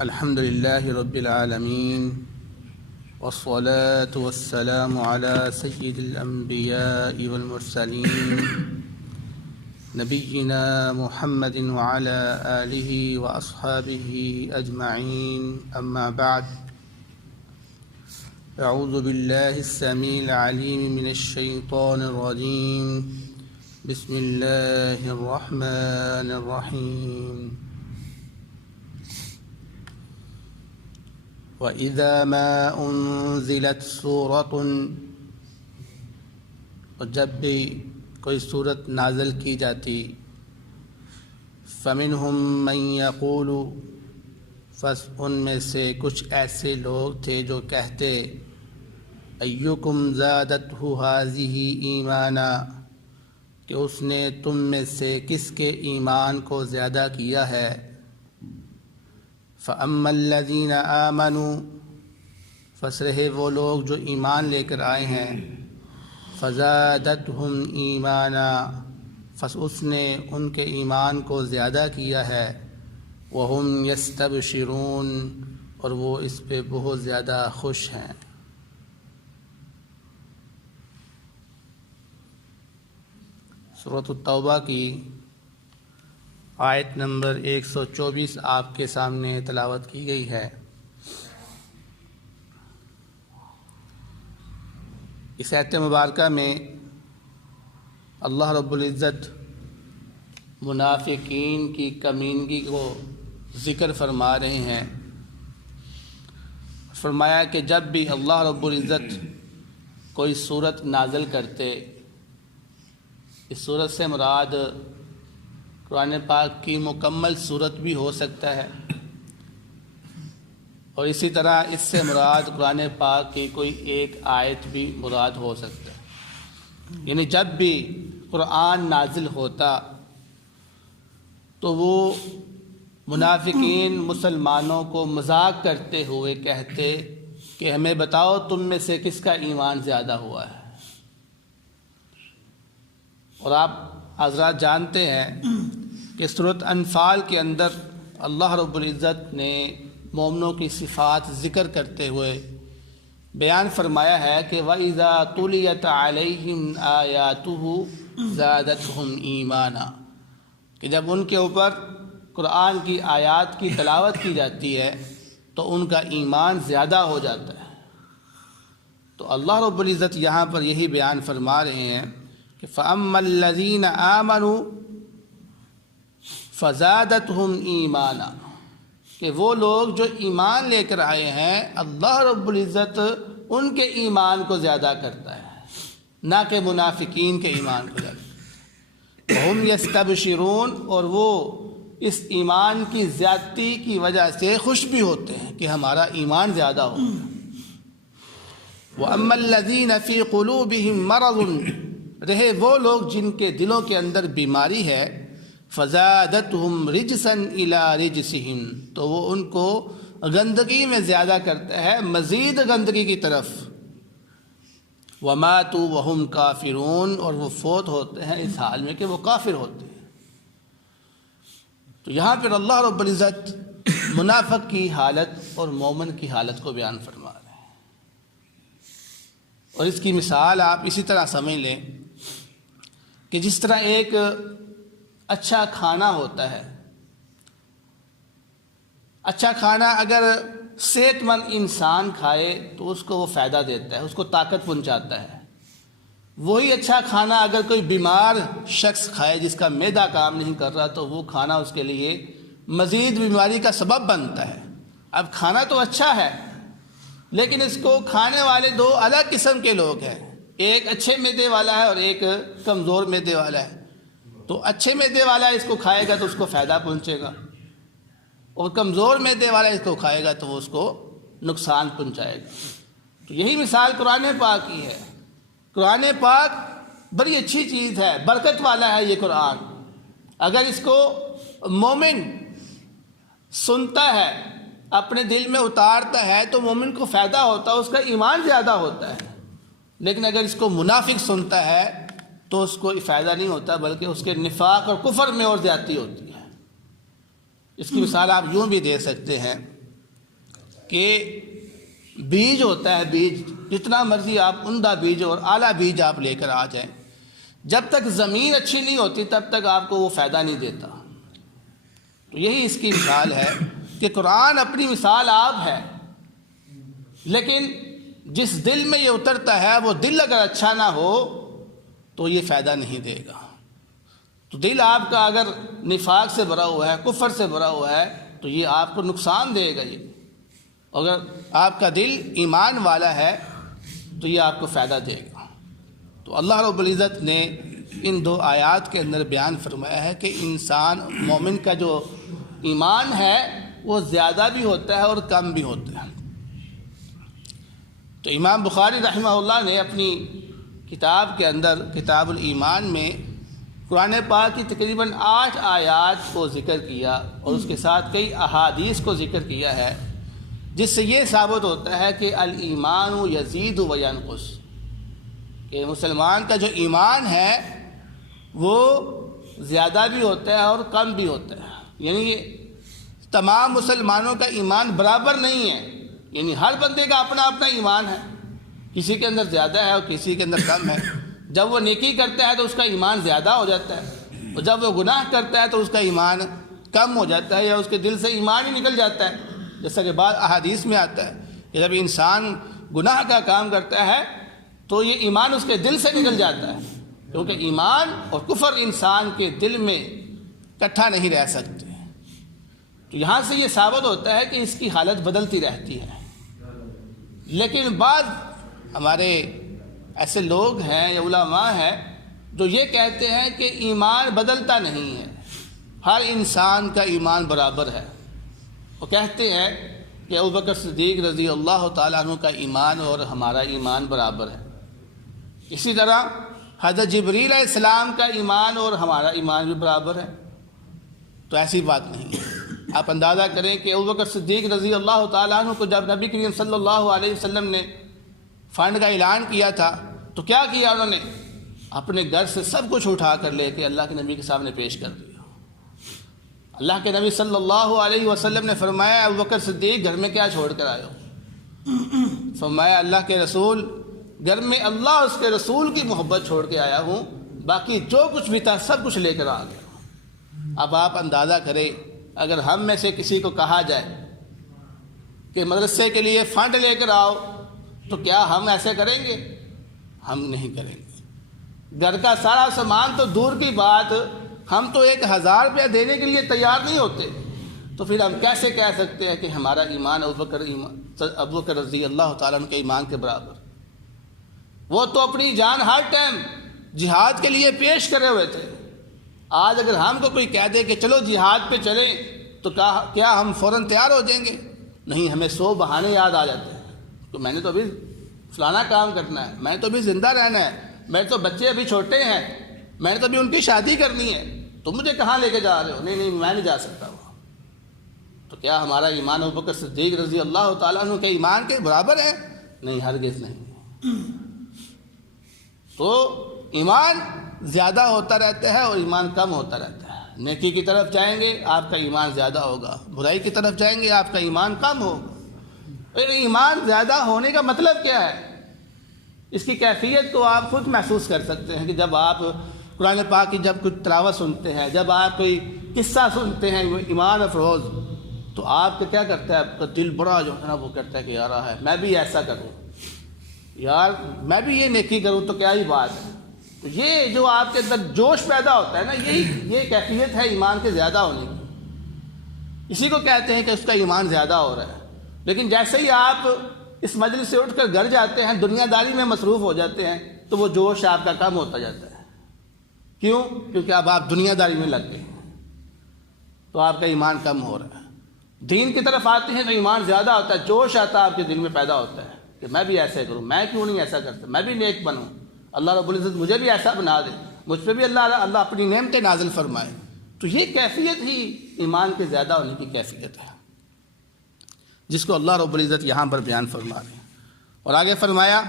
الحمد لله رب العالمين والصلاة والسلام على سيد الأنبياء والمرسلين نبينا محمد وعلى آله وأصحابه أجمعين. أما بعد، أعوذ بالله السميع العليم من الشيطان الرجيم. بسم الله الرحمن الرحيم. وَإِذَا مَا أُنزِلَتْ سُورَةٌ، اور جب بھی کوئی صورت نازل کی جاتی، فَمِنْهُمْ مَنْ يَقُولُ، بس ان میں سے کچھ ایسے لوگ تھے جو کہتے، أَيُّكُمْ زَادَتْهُ هَٰذِهِ إِيمَانًا، کہ اس نے تم میں سے کس کے ایمان کو زیادہ کیا ہے. فَأَمَّا الَّذِينَ آمَنُوا، پس رہے وہ لوگ جو ایمان لے کر آئے ہیں، فَزَادَتْهُمْ إِيمَانًا، پس اس نے ان کے ایمان کو زیادہ کیا ہے. وَهُمْ يَسْتَبْشِرُونَ، اور وہ اس پہ بہت زیادہ خوش ہیں. سورۃ التوبہ کی آیت نمبر 124 آپ کے سامنے تلاوت کی گئی ہے. اس آیت مبارکہ میں اللہ رب العزت منافقین کی کمینگی کو ذکر فرما رہے ہیں. فرمایا کہ جب بھی اللہ رب العزت کوئی صورت نازل کرتے، اس صورت سے مراد قرآن پاک کی مکمل صورت بھی ہو سکتا ہے، اور اسی طرح اس سے مراد قرآن پاک کی کوئی ایک آیت بھی مراد ہو سکتا ہے. یعنی جب بھی قرآن نازل ہوتا تو وہ منافقین مسلمانوں کو مذاق کرتے ہوئے کہتے کہ ہمیں بتاؤ تم میں سے کس کا ایمان زیادہ ہوا ہے. اور آپ حضرات جانتے ہیں کہ سورۃ انفال کے اندر اللہ رب العزت نے مومنوں کی صفات ذکر کرتے ہوئے بیان فرمایا ہے کہ وَإِذَا تُلِيَتْ عَلَيْهِمْ آيَاتُهُ زَادَتْهُمْ إِيمَانًا، کہ جب ان کے اوپر قرآن کی آیات کی تلاوت کی جاتی ہے تو ان کا ایمان زیادہ ہو جاتا ہے. تو اللہ رب العزت یہاں پر یہی بیان فرما رہے ہیں کہ فَأَمَّا الَّذِينَ آمَنُوا فَزَادَتْهُمْ إِيمَانًا، کہ وہ لوگ جو ایمان لے کر آئے ہیں اللہ رب العزت ان کے ایمان کو زیادہ کرتا ہے، نہ کہ منافقین کے ایمان کو زیادہ. وَهُمْ يَسْتَبْشِرُونَ، اور وہ اس ایمان کی زیادتی کی وجہ سے خوش بھی ہوتے ہیں کہ ہمارا ایمان زیادہ ہو. وَأَمَّا الَّذِينَ فِي قُلُوبِهِمْ مَرَضٌ، رہے وہ لوگ جن کے دلوں کے اندر بیماری ہے، فَزَادَتْهُمْ رِجْسًا إِلَىٰ رِجْسِهِمْ، تو وہ ان کو گندگی میں زیادہ کرتا ہے، مزید گندگی کی طرف. وَمَاتُوا وَهُمْ كَافِرُونَ، اور وہ فوت ہوتے ہیں اس حال میں کہ وہ کافر ہوتے ہیں. تو یہاں پر اللہ رب العزت منافق کی حالت اور مومن کی حالت کو بیان فرما رہے ہیں. اور اس کی مثال آپ اسی طرح سمجھ لیں کہ جس طرح ایک اچھا کھانا ہوتا ہے، اچھا کھانا اگر صحت مند انسان کھائے تو اس کو وہ فائدہ دیتا ہے، اس کو طاقت پہنچاتا ہے. وہی اچھا کھانا اگر کوئی بیمار شخص کھائے جس کا معدہ کام نہیں کر رہا تو وہ کھانا اس کے لیے مزید بیماری کا سبب بنتا ہے. اب کھانا تو اچھا ہے لیکن اس کو کھانے والے دو الگ قسم کے لوگ ہیں، ایک اچھے معدے والا ہے اور ایک کمزور معدے والا ہے. تو اچھے معدے والا اس کو کھائے گا تو اس کو فائدہ پہنچے گا، اور کمزور معدے والا اس کو کھائے گا تو وہ اس کو نقصان پہنچائے گا. تو یہی مثال قرآن پاک کی ہے. قرآن پاک بڑی اچھی چیز ہے، برکت والا ہے یہ قرآن. اگر اس کو مومن سنتا ہے، اپنے دل میں اتارتا ہے تو مومن کو فائدہ ہوتا ہے، اس کا ایمان زیادہ ہوتا ہے. لیکن اگر اس کو منافق سنتا ہے تو اس کو فائدہ نہیں ہوتا بلکہ اس کے نفاق اور کفر میں اور زیادتی ہوتی ہے. اس کی مثال آپ یوں بھی دے سکتے ہیں کہ بیج ہوتا ہے، بیج جتنا مرضی آپ عمدہ بیج اور اعلیٰ بیج آپ لے کر آ جائیں، جب تک زمین اچھی نہیں ہوتی تب تک آپ کو وہ فائدہ نہیں دیتا۔ تو یہی اس کی مثال ہے کہ قرآن اپنی مثال آپ ہے، لیکن جس دل میں یہ اترتا ہے وہ دل اگر اچھا نہ ہو تو یہ فائدہ نہیں دے گا۔ تو دل آپ کا اگر نفاق سے بھرا ہوا ہے، کفر سے بھرا ہوا ہے، تو یہ آپ کو نقصان دے گا۔ یہ اگر آپ کا دل ایمان والا ہے تو یہ آپ کو فائدہ دے گا۔ تو اللہ رب العزت نے ان دو آیات کے اندر بیان فرمایا ہے کہ انسان مومن کا جو ایمان ہے وہ زیادہ بھی ہوتا ہے اور کم بھی ہوتا ہے۔ تو امام بخاری رحمہ اللہ نے اپنی کتاب کے اندر کتاب الایمان میں قرآن پاک کی تقریباً 8 آیات کو ذکر کیا اور اس کے ساتھ کئی احادیث کو ذکر کیا ہے، جس سے یہ ثابت ہوتا ہے کہ الایمان یزید و ینقص، کہ مسلمان کا جو ایمان ہے وہ زیادہ بھی ہوتا ہے اور کم بھی ہوتا ہے۔ یعنی تمام مسلمانوں کا ایمان برابر نہیں ہے، یعنی ہر بندے کا اپنا اپنا ایمان ہے، کسی کے اندر زیادہ ہے اور کسی کے اندر کم ہے۔ جب وہ نیکی کرتا ہے تو اس کا ایمان زیادہ ہو جاتا ہے، اور جب وہ گناہ کرتا ہے تو اس کا ایمان کم ہو جاتا ہے یا اس کے دل سے ایمان ہی نکل جاتا ہے، جیسا کہ بعض احادیث میں آتا ہے کہ جب انسان گناہ کا کام کرتا ہے تو یہ ایمان اس کے دل سے نکل جاتا ہے، کیونکہ ایمان اور کفر انسان کے دل میں اکٹھا نہیں رہ سکتے۔ تو یہاں سے یہ ثابت ہوتا ہے کہ اس کی حالت بدلتی رہتی ہے۔ لیکن بعض ہمارے ایسے لوگ ہیں یا علماء ہیں جو یہ کہتے ہیں کہ ایمان بدلتا نہیں ہے، ہر انسان کا ایمان برابر ہے۔ وہ کہتے ہیں کہ ابوبکر صدیق رضی اللہ تعالیٰ عنہ کا ایمان اور ہمارا ایمان برابر ہے، اسی طرح حضرت جبریل علیہ السلام کا ایمان اور ہمارا ایمان بھی برابر ہے۔ تو ایسی بات نہیں ہے۔ آپ اندازہ کریں کہ ابوبکر صدیق رضی اللہ تعالیٰ عنہ کو جب نبی کریم صلی اللہ علیہ وسلم نے فنڈ کا اعلان کیا تھا تو کیا کیا انہوں نے؟ اپنے گھر سے سب کچھ اٹھا کر لے کے اللہ کے نبی کے سامنے پیش کر دیا۔ اللہ کے نبی صلی اللہ علیہ وسلم نے فرمایا ابوبکر صدیق گھر میں کیا چھوڑ کر آئے ہو؟ فرمایا اللہ کے رسول گھر میں اللہ اس کے رسول کی محبت چھوڑ کے آیا ہوں، باقی جو کچھ بھی تھا سب کچھ لے کر آ گیا۔ اب آپ اندازہ کریں اگر ہم میں سے کسی کو کہا جائے کہ مدرسے کے لیے فنڈ لے کر آؤ تو کیا ہم ایسے کریں گے؟ ہم نہیں کریں گے۔ گھر کا سارا سامان تو دور کی بات، ہم تو 1000 روپیہ دینے کے لیے تیار نہیں ہوتے، تو پھر ہم کیسے کہہ سکتے ہیں کہ ہمارا ایمان ابوبکر رضی اللہ تعالیٰ عنہ کے ایمان کے برابر؟ وہ تو اپنی جان ہر ٹائم جہاد کے لیے پیش کرے ہوئے تھے۔ آج اگر ہم کو کوئی کہہ دے کہ چلو جہاد پہ چلیں تو کیا ہم فوراً تیار ہو جائیں گے؟ نہیں، ہمیں 100 بہانے یاد آ جاتے ہیں کہ میں نے تو ابھی فلانا کام کرنا ہے، میں نے تو ابھی زندہ رہنا ہے، میرے تو بچے ابھی چھوٹے ہیں، میں نے تو ابھی ان کی شادی کرنی ہے، تم مجھے کہاں لے کے جا رہے ہو؟ نہیں میں نہیں جا سکتا وہ۔ تو کیا ہمارا ایمان ابوبکر صدیق رضی اللہ تعالیٰ عنہ کے ایمان کے برابر ہے؟ نہیں، ہرگز نہیں۔ تو ایمان زیادہ ہوتا رہتا ہے اور ایمان کم ہوتا رہتا ہے۔ نیکی کی طرف جائیں گے آپ کا ایمان زیادہ ہوگا، برائی کی طرف جائیں گے آپ کا ایمان کم ہوگا۔ ایمان زیادہ ہونے کا مطلب کیا ہے؟ اس کی کیفیت کو آپ خود محسوس کر سکتے ہیں کہ جب آپ قرآن پاک کی جب کچھ تلاوت سنتے ہیں، جب آپ کوئی قصہ سنتے ہیں ایمان افروز، تو آپ کا کیا کرتا ہے؟ آپ کا دل بڑا جو ہے نا وہ کرتا ہے کہ یار میں بھی ایسا کروں، یار میں بھی یہ نیکی کروں تو کیا ہی بات ہے۔ تو یہ جو آپ کے اندر جوش پیدا ہوتا ہے نا، یہ کیفیت ہے ایمان کے زیادہ ہونے کی۔ اسی کو کہتے ہیں کہ اس کا ایمان زیادہ ہو رہا ہے۔ لیکن جیسے ہی آپ اس مجلس سے اٹھ کر گھر جاتے ہیں، دنیا داری میں مصروف ہو جاتے ہیں، تو وہ جوش آپ کا کم ہوتا جاتا ہے۔ کیوں؟ کیونکہ اب آپ دنیا داری میں لگ گئے ہیں، تو آپ کا ایمان کم ہو رہا ہے۔ دین کی طرف آتے ہیں تو ایمان زیادہ ہوتا ہے، جوش آتا ہے آپ کے دل میں پیدا ہوتا ہے کہ میں بھی ایسا کروں، میں کیوں نہیں ایسا کرتا، میں بھی نیک بنوں، اللہ رب العزت مجھے بھی ایسا بنا دے، مجھ پہ بھی اللہ اپنی نعمتیں نازل فرمائے۔ تو یہ کیفیت ہی ایمان کے زیادہ ہونے کی کیفیت ہے، جس کو اللہ رب العزت یہاں پر بیان فرما رہے ہیں۔ اور آگے فرمایا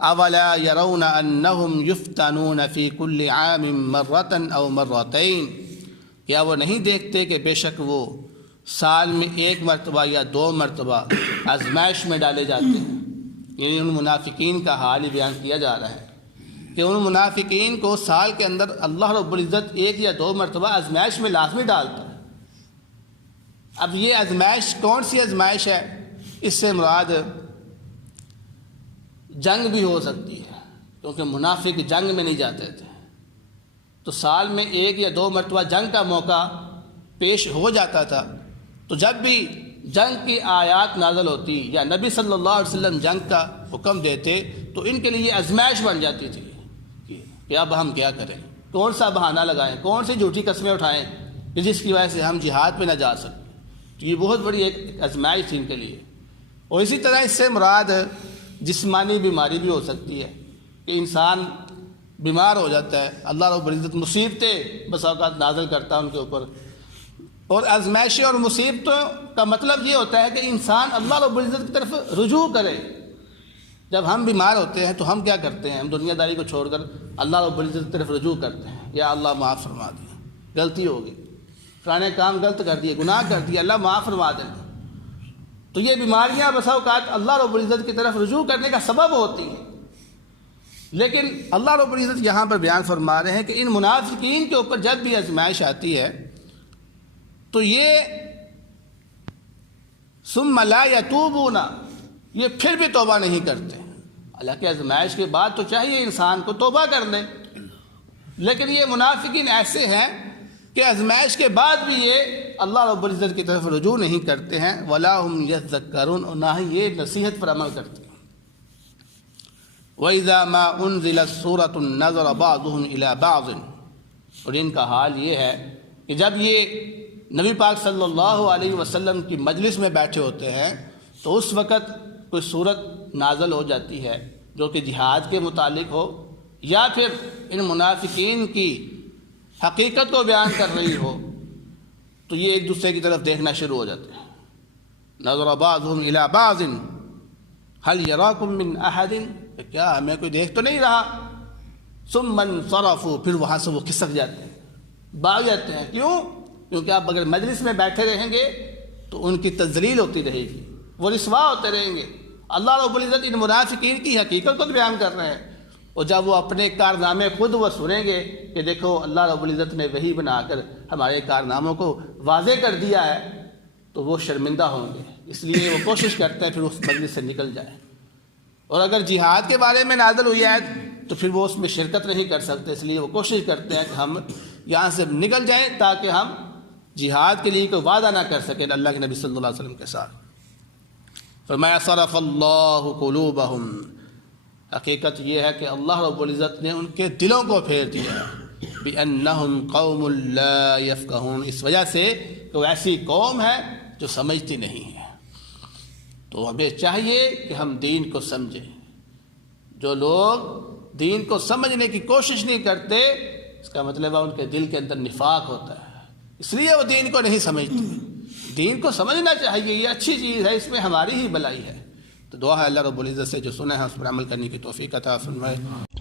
اولا یرون انہم یفتنون فی کل عام مرۃ او مرتین، کیا وہ نہیں دیکھتے کہ بے شک وہ سال میں 1 مرتبہ یا 2 مرتبہ آزمائش میں ڈالے جاتے ہیں. یعنی ان منافقین کا حال ہی بیان کیا جا رہا ہے کہ ان منافقین کو سال کے اندر اللہ رب العزت 1 یا 2 مرتبہ آزمائش میں لازمی ڈالتا ہے. اب یہ آزمائش کون سی آزمائش ہے؟ اس سے مراد جنگ بھی ہو سکتی ہے، کیونکہ منافق جنگ میں نہیں جاتے تھے. تو سال میں 1 یا 2 مرتبہ جنگ کا موقع پیش ہو جاتا تھا. تو جب بھی جنگ کی آیات نازل ہوتی یا نبی صلی اللہ علیہ وسلم جنگ کا حکم دیتے تو ان کے لیے آزمائش بن جاتی تھی کہ اب ہم کیا کریں، کون سا بہانہ لگائیں، کون سی جھوٹی قسمیں اٹھائیں کہ جس کی وجہ سے ہم جہاد پہ نہ جا سکیں. تو یہ بہت بڑی ایک آزمائش تھی ان کے لیے. اور اسی طرح اس سے مراد جسمانی بیماری بھی ہو سکتی ہے کہ انسان بیمار ہو جاتا ہے، اللہ رب العزت مصیبتیں بس اوقات نازل کرتا ہے ان کے اوپر. اور آزمائشیں اور مصیبتوں کا مطلب یہ ہوتا ہے کہ انسان اللہ رب العزت کی طرف رجوع کرے. جب ہم بیمار ہوتے ہیں تو ہم کیا کرتے ہیں؟ ہم دنیا داری کو چھوڑ کر اللہ رب العزت کی طرف رجوع کرتے ہیں. یا اللہ معاف فرما دیں، غلطی ہوگی، فلانے کام غلط کر دیے، گناہ کر دیے، اللہ معاف فرما دیں. تو یہ بیماریاں بسا اوقات اللہ رب العزت کی طرف رجوع کرنے کا سبب ہوتی ہیں. لیکن اللہ رب العزت یہاں پر بیان فرما رہے ہیں کہ ان منافقین کے اوپر جب بھی آزمائش آتی ہے تو یہ ثم لا یتوبون، یہ پھر بھی توبہ نہیں کرتے. حالانکہ آزمائش کے بعد تو چاہیے انسان کو توبہ کر لے، لیکن یہ منافقین ایسے ہیں کہ آزمائش کے بعد بھی یہ اللہ رب العزت کی طرف رجوع نہیں کرتے ہیں. ولا هم یذکرون، اور نہ ہی یہ نصیحت پر عمل کرتے ہیں. وَإِذَا مَا أُنزِلَتْ سُورَةٌ نَظَرَ بَعْضُهُمْ إِلَى بَعْضٍ، اور ان کا حال یہ ہے کہ جب یہ نبی پاک صلی اللہ علیہ وسلم کی مجلس میں بیٹھے ہوتے ہیں تو اس وقت کوئی صورت نازل ہو جاتی ہے جو کہ جہاد کے متعلق ہو یا پھر ان منافقین کی حقیقت کو بیان کر رہی ہو، تو یہ ایک دوسرے کی طرف دیکھنا شروع ہو جاتے ہیں. نظر بعضهم الى بعض هل يراكم من احد، کیا ہمیں کوئی دیکھ تو نہیں رہا. ثم انصرفوا، پھر وہاں سے وہ کھسک جاتے ہیں، بھاگ جاتے ہیں. کیوں؟ کیونکہ آپ اگر مجلس میں بیٹھے رہیں گے تو ان کی تذلیل ہوتی رہے گی، وہ رسوا ہوتے رہیں گے. اللہ رب العزت ان منافقین کی حقیقت کو بیان کر رہے ہیں، اور جب وہ اپنے کارنامے خود وہ سنیں گے کہ دیکھو اللہ رب العزت نے وحی بنا کر ہمارے کارناموں کو واضح کر دیا ہے، تو وہ شرمندہ ہوں گے. اس لیے وہ کوشش کرتے ہیں پھر اس مجلس سے نکل جائیں. اور اگر جہاد کے بارے میں نازل ہوئی ہے تو پھر وہ اس میں شرکت نہیں کر سکتے، اس لیے وہ کوشش کرتے ہیں کہ ہم یہاں سے نکل جائیں تاکہ ہم جہاد کے لیے کوئی وعدہ نہ کر سکیں اللہ کے نبی صلی اللہ علیہ وسلم کے ساتھ. فرمایا صرف اللہ قلوبہم، حقیقت یہ ہے کہ اللہ رب العزت نے ان کے دلوں کو پھیر دیا بِأَنَّهُمْ قَوْمٌ لَا يَفْقَهُونَ، اس وجہ سے کہ وہ ایسی قوم ہے جو سمجھتی نہیں ہے. تو ہمیں چاہیے کہ ہم دین کو سمجھیں. جو لوگ دین کو سمجھنے کی کوشش نہیں کرتے اس کا مطلب ہے ان کے دل کے اندر نفاق ہوتا ہے، اس لیے وہ دین کو نہیں سمجھتے. دین کو سمجھنا چاہیے، یہ اچھی چیز ہے، اس میں ہماری ہی بھلائی ہے. تو دعا ہے اللہ رب العزت سے جو سنا ہے اس پر عمل کرنے کی توفیق عطا فرمائے.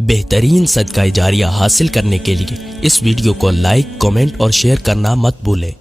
بہترین صدقہ جاریہ حاصل کرنے کے لیے اس ویڈیو کو لائک، کمنٹ اور شیئر کرنا مت بھولیں.